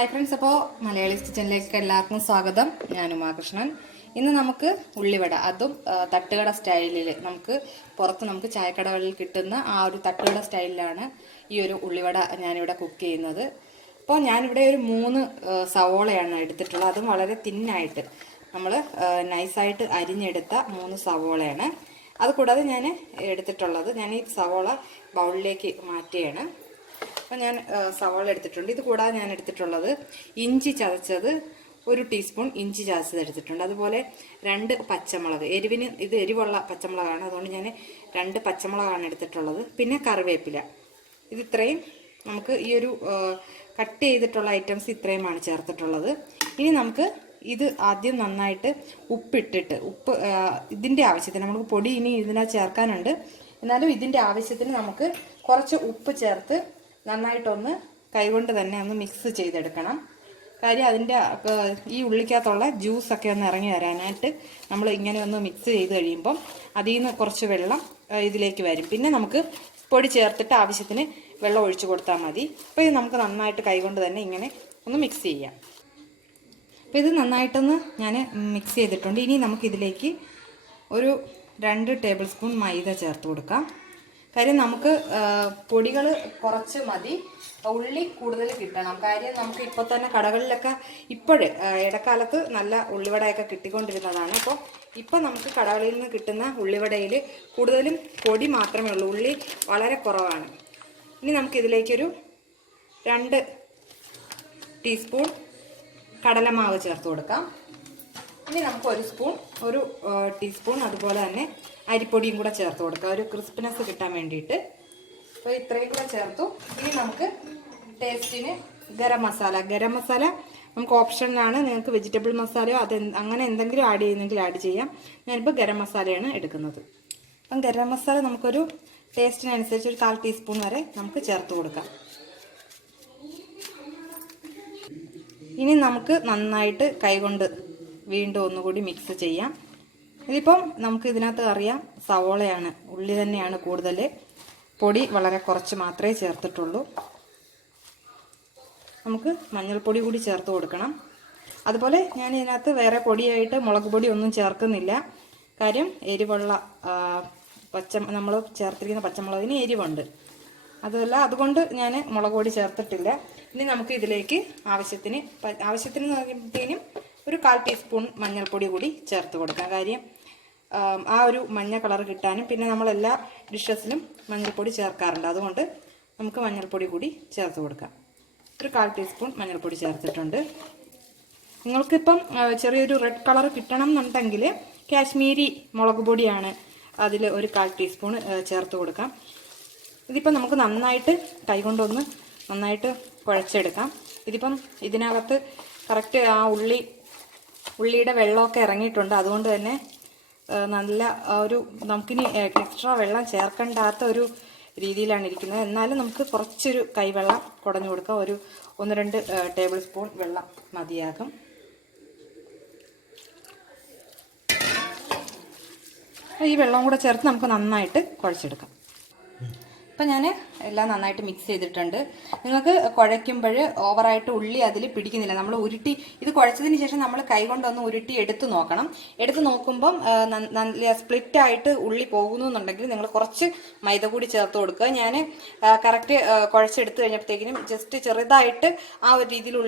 Hi friends, അപ്പോൾ മലയാളീസ് കിച്ചണിലേക്ക് എല്ലാവർക്കും സ്വാഗതം. ഞാൻ ഉമാകൃഷ്ണൻ. ഇന്ന് നമുക്ക് ഉള്ളിവട, അതും തട്ടുകട സ്റ്റൈലിൽ, നമുക്ക് ചായക്കടകളിൽ കിട്ടുന്ന ആ ഒരു തട്ടുകട സ്റ്റൈലിലാണ് ഈ ഒരു ഉള്ളിവട ഞാനിവിടെ കുക്ക് ചെയ്യുന്നത്. അപ്പോൾ ഞാനിവിടെ ഒരു 3 സവോളയാണ് എടുത്തിട്ടുള്ളത്. അതും വളരെ തിന്നായിട്ട് നമ്മൾ നൈസായിട്ട് അരിഞ്ഞെടുത്ത 3 സവോളയാണ്. അതുകൂടാതെ ഞാൻ എടുത്തിട്ടുള്ളത്, ഞാൻ ഈ സവോള ബൗളിലേക്ക് മാറ്റുകയാണ്. അപ്പോൾ ഞാൻ സവാള എടുത്തിട്ടുണ്ട്. ഇത് കൂടാതെ ഞാൻ എടുത്തിട്ടുള്ളത് ഇഞ്ചി ചതച്ചത് 1 ടീസ്പൂൺ ഇഞ്ചി ചതച്ചത് എടുത്തിട്ടുണ്ട്. അതുപോലെ 2 പച്ചമുളക്, ഇത് എരിവുള്ള പച്ചമുളകാണ്, അതുകൊണ്ട് ഞാൻ 2 പച്ചമുളകാണ് എടുത്തിട്ടുള്ളത്. പിന്നെ കറിവേപ്പില. ഇത് ഇത്രയും നമുക്ക് ഈ ഒരു കട്ട് ചെയ്തിട്ടുള്ള ഐറ്റംസ് ഇത്രയുമാണ് ചേർത്തിട്ടുള്ളത്. ഇനി നമുക്ക് ഇത് ആദ്യം നന്നായിട്ട് ഉപ്പ് ഇതിൻ്റെ ആവശ്യത്തിന്, നമുക്ക് പൊടി ഇനി ഇതിനകത്ത് ചേർക്കാനുണ്ട്, എന്നാലും ഇതിൻ്റെ ആവശ്യത്തിന് നമുക്ക് കുറച്ച് ഉപ്പ് ചേർത്ത് നന്നായിട്ടൊന്ന് കൈകൊണ്ട് തന്നെ ഒന്ന് മിക്സ് ചെയ്തെടുക്കണം. കാര്യം അതിൻ്റെ ഈ ഉള്ളിക്കകത്തുള്ള ജ്യൂസൊക്കെ ഒന്ന് ഇറങ്ങി വരാനായിട്ട് നമ്മൾ ഇങ്ങനെ ഒന്ന് മിക്സ് ചെയ്ത് കഴിയുമ്പം അതിൽ നിന്ന് കുറച്ച് വെള്ളം ഇതിലേക്ക് വരും. പിന്നെ നമുക്ക് പൊടി ചേർത്തിട്ട് ആവശ്യത്തിന് വെള്ളം ഒഴിച്ചു കൊടുത്താൽ മതി. അപ്പോൾ ഇത് നമുക്ക് നന്നായിട്ട് കൈകൊണ്ട് തന്നെ ഇങ്ങനെ ഒന്ന് മിക്സ് ചെയ്യാം. അപ്പോൾ ഇത് നന്നായിട്ടൊന്ന് ഞാൻ മിക്സ് ചെയ്തിട്ടുണ്ട്. ഇനി നമുക്കിതിലേക്ക് ഒരു 2 ടേബിൾ സ്പൂൺ മൈദ ചേർത്ത് കൊടുക്കാം. കാര്യം നമുക്ക് പൊടികൾ കുറച്ച് മതി, ഉള്ളി കൂടുതൽ കിട്ടണം. കാര്യം നമുക്ക് ഇപ്പോൾ തന്നെ കടകളിലൊക്കെ ഇടക്കാലത്ത് നല്ല ഉള്ളിവടയൊക്കെ കിട്ടിക്കൊണ്ടിരുന്നതാണ്. അപ്പോൾ ഇപ്പം നമുക്ക് കടകളിൽ നിന്ന് കിട്ടുന്ന ഉള്ളിവടയിൽ കൂടുതലും പൊടി മാത്രമേ ഉള്ളൂ, ഉള്ളി വളരെ കുറവാണ്. ഇനി നമുക്കിതിലേക്കൊരു 2 ടീസ്പൂൺ കടലമാവ് ചേർത്ത് കൊടുക്കാം. ഇനി നമുക്ക് ഒരു ടീസ്പൂൺ അതുപോലെ തന്നെ അരിപ്പൊടിയും കൂടെ ചേർത്ത് കൊടുക്കാം, ഒരു ക്രിസ്പിനെസ് കിട്ടാൻ വേണ്ടിയിട്ട്. അപ്പോൾ ഇത്രയും കൂടെ ചേർത്തു. ഇനി നമുക്ക് ടേസ്റ്റിന് ഗരം മസാല നമുക്ക് ഓപ്ഷനിലാണ്. നിങ്ങൾക്ക് വെജിറ്റബിൾ മസാലയോ അങ്ങനെ എന്തെങ്കിലും ആഡ് ചെയ്യുന്നെങ്കിൽ ആഡ് ചെയ്യാം. ഞാനിപ്പോൾ ഗരം മസാലയാണ് എടുക്കുന്നത്. അപ്പം ഗരം മസാല നമുക്കൊരു ടേസ്റ്റിനനുസരിച്ച് ഒരു 1/4 ടീസ്പൂൺ വരെ നമുക്ക് ചേർത്ത് കൊടുക്കാം. ഇനി നമുക്ക് നന്നായിട്ട് കൈകൊണ്ട് വീണ്ടും ഒന്നുകൂടി മിക്സ് ചെയ്യാം. ഇതിപ്പം നമുക്ക് ഇതിനകത്ത് അറിയാം സവോളയാണ്, ഉള്ളി തന്നെയാണ് കൂടുതൽ, പൊടി വളരെ കുറച്ച് മാത്രമേ ചേർത്തിട്ടുള്ളൂ. നമുക്ക് മഞ്ഞൾപ്പൊടി കൂടി ചേർത്ത് കൊടുക്കണം. അതുപോലെ ഞാൻ ഇതിനകത്ത് വേറെ പൊടിയായിട്ട് മുളക് പൊടി ഒന്നും ചേർക്കുന്നില്ല. കാര്യം എരിവുള്ള നമ്മൾ ചേർത്തിരിക്കുന്ന പച്ചമുളകിന് എരിവുണ്ട്, അതുകൊണ്ട് ഞാൻ മുളക് പൊടി ചേർത്തിട്ടില്ല. ഇനി നമുക്ക് ഇതിലേക്ക് ആവശ്യത്തിന് നോക്കുമ്പോഴത്തേനും ഒരു 1/4 ടീസ്പൂൺ മഞ്ഞൾപ്പൊടി കൂടി ചേർത്ത് കൊടുക്കാം. കാര്യം ആ ഒരു മഞ്ഞ കളർ കിട്ടാനും, പിന്നെ നമ്മളെല്ലാ ഡിഷസിലും മഞ്ഞൾപ്പൊടി ചേർക്കാറുണ്ട്, അതുകൊണ്ട് നമുക്ക് മഞ്ഞൾപ്പൊടി കൂടി ചേർത്ത് കൊടുക്കാം. ഒരു 1/4 ടീസ്പൂൺ മഞ്ഞൾപ്പൊടി ചേർത്തിട്ടുണ്ട്. നിങ്ങൾക്കിപ്പം ചെറിയൊരു റെഡ് കളർ കിട്ടണം എന്നുണ്ടെങ്കിൽ കാശ്മീരി മുളക് പൊടിയാണ് അതിൽ ഒരു 1/4 ടീസ്പൂൺ ചേർത്ത് കൊടുക്കാം. ഇതിപ്പം നമുക്ക് നന്നായിട്ട് കൈകൊണ്ടൊന്ന് നന്നായിട്ട് കുഴച്ചെടുക്കാം. ഇതിപ്പം ഇതിനകത്ത് കറക്റ്റ് ആ ഉള്ളിയുടെ വെള്ളമൊക്കെ ഇറങ്ങിയിട്ടുണ്ട്, അതുകൊണ്ട് തന്നെ നല്ല ഒരു നമുക്കിനി എക്സ്ട്രാ വെള്ളം ചേർക്കേണ്ടാത്ത ഒരു രീതിയിലാണ് ഇരിക്കുന്നത്. എന്നാലും നമുക്ക് കുറച്ചൊരു കൈവെള്ളം കുടഞ്ഞു കൊടുക്കാം. ഒരു 1-2 ടേബിൾ സ്പൂൺ വെള്ളം മതിയാകും. ഈ വെള്ളം കൂടെ ചേർത്ത് നമുക്ക് നന്നായിട്ട് കുഴച്ചെടുക്കാം. അപ്പം ഞാൻ എല്ലാം നന്നായിട്ട് മിക്സ് ചെയ്തിട്ടുണ്ട്. നിങ്ങൾക്ക് കുഴയ്ക്കുമ്പോൾ ഓവറായിട്ട് ഉള്ളി അതിൽ പിടിക്കുന്നില്ല. നമ്മൾ ഇത് കുഴച്ചതിന് ശേഷം നമ്മൾ കൈകൊണ്ടൊന്ന് ഉരുട്ടി എടുത്ത് നോക്കണം. എടുത്ത് നോക്കുമ്പം നല്ല സ്പ്ലിറ്റായിട്ട് ഉള്ളി പോകുന്നു എന്നുണ്ടെങ്കിൽ നിങ്ങൾ കുറച്ച് മൈദ കൂടി ചേർത്ത് കൊടുക്കുക. ഞാൻ കറക്റ്റ് കുഴച്ചെടുത്ത് കഴിഞ്ഞപ്പോഴത്തേക്കിനും ജസ്റ്റ് ചെറുതായിട്ട് ആ ഒരു രീതിയിൽ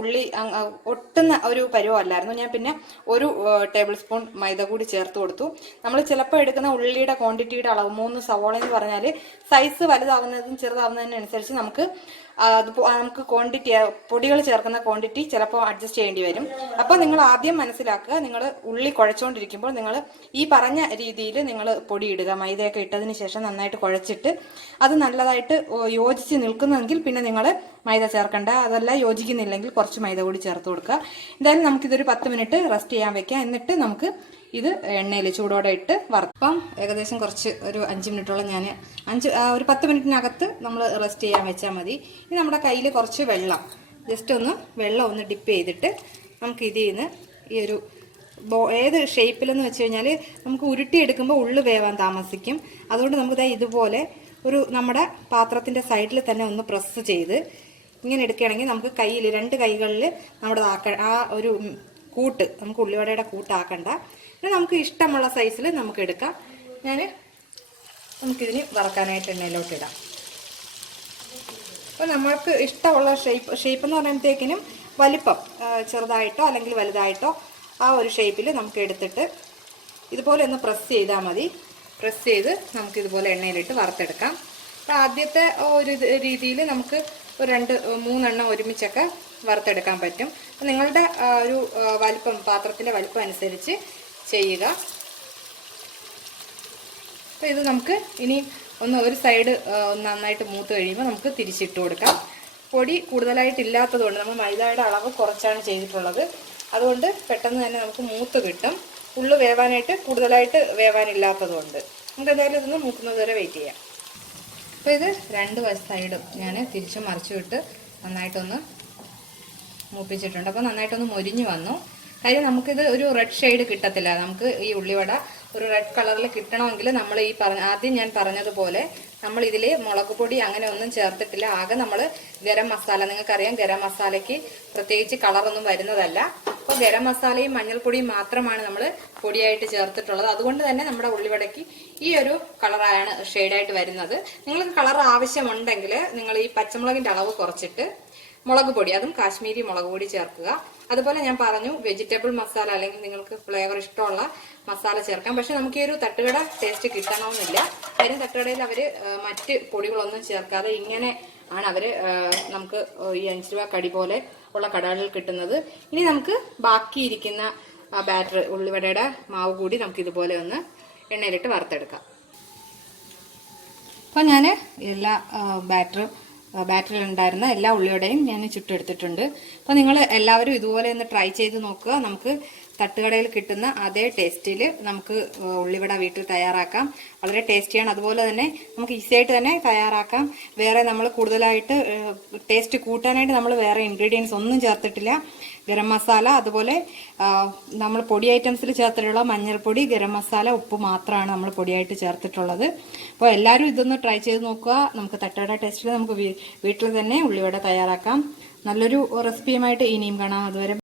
ഉള്ളി ഒട്ടുന്ന ഒരു പരുവമല്ലായിരുന്നു. ഞാൻ പിന്നെ 1 ടേബിൾ സ്പൂൺ മൈദ കൂടി ചേർത്ത് കൊടുത്തു. നമ്മൾ ചിലപ്പോൾ എടുക്കുന്ന ഉള്ളിയുടെ ക്വാണ്ടിറ്റിയുടെ അളവ് 3 സവോള എന്ന് പറഞ്ഞാൽ സൈസ് വലുതാവുന്നതും ചെറുതാവുന്നതിനനുസരിച്ച് നമുക്ക് ക്വാണ്ടിറ്റി, പൊടികൾ ചേർക്കുന്ന ക്വാണ്ടിറ്റി ചിലപ്പോൾ അഡ്ജസ്റ്റ് ചെയ്യേണ്ടി വരും. അപ്പോൾ നിങ്ങൾ ആദ്യം മനസ്സിലാക്കുക, നിങ്ങൾ ഉള്ളി കുഴച്ചുകൊണ്ടിരിക്കുമ്പോൾ നിങ്ങൾ ഈ പറഞ്ഞ രീതിയിൽ നിങ്ങൾ പൊടി ഇടുക. മൈദയൊക്കെ ഇട്ടതിന് ശേഷം നന്നായിട്ട് കുഴച്ചിട്ട് അത് നല്ലതായിട്ട് യോജിച്ച് നിൽക്കുന്നെങ്കിൽ പിന്നെ നിങ്ങൾ മൈദ ചേർക്കണ്ട. അതല്ല യോജിക്കുന്നില്ലെങ്കിൽ കുറച്ച് മൈദ കൂടി ചേർത്ത് കൊടുക്കുക. എന്തായാലും നമുക്കിതൊരു 10 മിനിറ്റ് റെസ്റ്റ് ചെയ്യാൻ വെക്കാം. എന്നിട്ട് നമുക്ക് ഇത് എണ്ണയിൽ ചൂടോടെ ഇട്ട് വറുക്കാം. ഏകദേശം ഒരു 5 മിനിറ്റോളം ഒരു 10 മിനിറ്റിനകത്ത് നമ്മൾ റെസ്റ്റ് ചെയ്യാൻ വെച്ചാൽ മതി. ഇനി നമ്മുടെ കയ്യിൽ കുറച്ച് വെള്ളം ഒന്ന് ഡിപ്പ് ചെയ്തിട്ട് നമുക്ക് ഇതിൽ നിന്ന് ഈ ഒരു ഏത് ഷേപ്പിലെന്ന് വെച്ച് കഴിഞ്ഞാൽ നമുക്ക് ഉരുട്ടിയെടുക്കുമ്പോൾ ഉള്ളു വേവാൻ താമസിക്കും. അതുകൊണ്ട് നമുക്ക് ഇതുപോലെ നമ്മുടെ പാത്രത്തിൻ്റെ സൈഡിൽ തന്നെ ഒന്ന് പ്രസ് ചെയ്ത് ഇങ്ങനെ എടുക്കുകയാണെങ്കിൽ നമുക്ക് കയ്യിൽ 2 കൈകളിൽ നമ്മുടെ ആ ഒരു കൂട്ട് നമുക്ക് ഉള്ളിവടയുടെ കൂട്ടാക്കണ്ട. പിന്നെ നമുക്ക് ഇഷ്ടമുള്ള സൈസിൽ നമുക്ക് എടുക്കാം. നമുക്കിതിന് വറക്കാനായിട്ട് എണ്ണയിലോട്ട് ഇടാം. അപ്പോൾ നമ്മൾക്ക് ഇഷ്ടമുള്ള ഷേപ്പ് എന്ന് പറയുമ്പോഴത്തേക്കിനും വലിപ്പം ചെറുതായിട്ടോ അല്ലെങ്കിൽ വലുതായിട്ടോ ആ ഒരു ഷേപ്പിൽ നമുക്ക് എടുത്തിട്ട് ഇതുപോലെ ഒന്ന് പ്രസ് ചെയ്താൽ മതി. പ്രസ് ചെയ്ത് നമുക്കിതുപോലെ എണ്ണയിലിട്ട് വറുത്തെടുക്കാം. അപ്പോൾ ആദ്യത്തെ ഒരു രീതിയിൽ നമുക്ക് ഒരു 2-3 എണ്ണം ഒരുമിച്ചൊക്കെ വറുത്തെടുക്കാൻ പറ്റും. അപ്പോൾ നിങ്ങളുടെ ഒരു വലിപ്പം, പാത്രത്തിൻ്റെ വലിപ്പം അനുസരിച്ച് ചെയ്യുക. അപ്പോൾ ഇത് നമുക്ക് ഇനി ഒരു സൈഡ് നന്നായിട്ട് മൂത്ത് കഴിയുമ്പോൾ നമുക്ക് തിരിച്ചിട്ട് കൊടുക്കാം. പൊടി കൂടുതലായിട്ടില്ലാത്തതുകൊണ്ട് നമ്മൾ മൈദയുടെ അളവ് കുറച്ചാണ് ചെയ്തിട്ടുള്ളത്. അതുകൊണ്ട് പെട്ടെന്ന് തന്നെ നമുക്ക് മൂത്ത് കിട്ടും. ഉള്ളു വേവാനായിട്ട് കൂടുതലായിട്ട് വേവാനില്ലാത്തതുകൊണ്ട് നമുക്ക് എന്തായാലും ഇതൊന്ന് മൂക്കുന്നത് വരെ വെയിറ്റ് ചെയ്യാം. അപ്പോൾ ഇത് 2 സൈഡും ഞാൻ തിരിച്ചു മറിച്ചു വിട്ട് നന്നായിട്ടൊന്ന് മൂപ്പിച്ചിട്ടുണ്ട്. അപ്പോൾ നന്നായിട്ടൊന്ന് മൊരിഞ്ഞ് വന്നു. കാര്യം നമുക്കിത് ഒരു റെഡ് ഷെയ്ഡ് കിട്ടത്തില്ല. നമുക്ക് ഈ ഉള്ളിവട ഒരു റെഡ് കളറിൽ കിട്ടണമെങ്കിൽ നമ്മൾ ആദ്യം ഞാൻ പറഞ്ഞതുപോലെ നമ്മൾ ഇതിൽ മുളക് പൊടി അങ്ങനെ ഒന്നും ചേർത്തിട്ടില്ല. ആകെ നമ്മൾ ഗരം മസാല, നിങ്ങൾക്കറിയാം ഗരം മസാലയ്ക്ക് പ്രത്യേകിച്ച് കളറൊന്നും വരുന്നതല്ല. അപ്പോൾ ഗരം മസാലയും മഞ്ഞൾപ്പൊടിയും മാത്രമാണ് നമ്മൾ പൊടിയായിട്ട് ചേർത്തിട്ടുള്ളത്. അതുകൊണ്ട് തന്നെ നമ്മുടെ ഉള്ളിവടയ്ക്ക് ഈ ഒരു കളറാണ് ഷെയ്ഡായിട്ട് വരുന്നത്. നിങ്ങൾക്ക് കളർ ആവശ്യമുണ്ടെങ്കിൽ നിങ്ങൾ ഈ പച്ചമുളകിൻ്റെ അളവ് കുറച്ചിട്ട് മുളക് പൊടി, അതും കാശ്മീരി മുളക് പൊടി ചേർക്കുക. അതുപോലെ ഞാൻ പറഞ്ഞു വെജിറ്റബിൾ മസാല അല്ലെങ്കിൽ നിങ്ങൾക്ക് ഫ്ലേവർ ഇഷ്ടമുള്ള മസാല ചേർക്കാം. പക്ഷെ നമുക്ക് ഈ ഒരു തട്ടുകട ടേസ്റ്റ് കിട്ടണമെന്നില്ല. കാര്യം തട്ടുകടയിൽ അവർ മറ്റ് പൊടികളൊന്നും ചേർക്കാതെ ഇങ്ങനെ ആണ് അവർ നമുക്ക് ഈ 5 രൂപ കടി പോലെ ഉള്ള കടകളിൽ കിട്ടുന്നത്. ഇനി നമുക്ക് ബാക്കിയിരിക്കുന്ന ബാറ്റർ ഉള്ളിവടയുടെ മാവ് കൂടി നമുക്ക് ഇതുപോലെ ഒന്ന് എണ്ണയിലിട്ട് വറുത്തെടുക്കാം. അപ്പോൾ ഞാൻ എല്ലാ ബാറ്ററിലുണ്ടായിരുന്ന എല്ലാ ഉള്ളിവടയും ഞാൻ ചുട്ടെടുത്തിട്ടുണ്ട്. അപ്പോൾ നിങ്ങൾ എല്ലാവരും ഇതുപോലെ ഒന്ന് ട്രൈ ചെയ്ത് നോക്കുക. നമുക്ക് തട്ടുകടയിൽ കിട്ടുന്ന അതേ ടേസ്റ്റിൽ നമുക്ക് ഉള്ളിവട വീട്ടിൽ തയ്യാറാക്കാം. വളരെ ടേസ്റ്റിയാണ്. അതുപോലെ തന്നെ നമുക്ക് ഈസി ആയിട്ട് തന്നെ തയ്യാറാക്കാം. വേറെ നമ്മൾ കൂടുതലായിട്ട് ടേസ്റ്റ് കൂട്ടാനായിട്ട് നമ്മൾ വേറെ ഇൻഗ്രീഡിയൻസ് ഒന്നും ചേർത്തിട്ടില്ല. ഗരം മസാല, അതുപോലെ നമ്മൾ പൊടി ഐറ്റംസിൽ ചേർത്തിട്ടുള്ള മഞ്ഞൾപ്പൊടി, ഗരം മസാല, ഉപ്പ് മാത്രമാണ് നമ്മൾ പൊടിയായിട്ട് ചേർത്തിട്ടുള്ളത്. അപ്പോൾ എല്ലാവരും ഇതൊന്ന് ട്രൈ ചെയ്ത് നോക്കുക. നമുക്ക് തട്ടുകട ടേസ്റ്റിൽ നമുക്ക് വീട്ടിൽ തന്നെ ഉള്ളിവട തയ്യാറാക്കാം. നല്ലൊരു റെസിപ്പിയുമായിട്ട് ഇനിയും കാണാം. അതുവരെ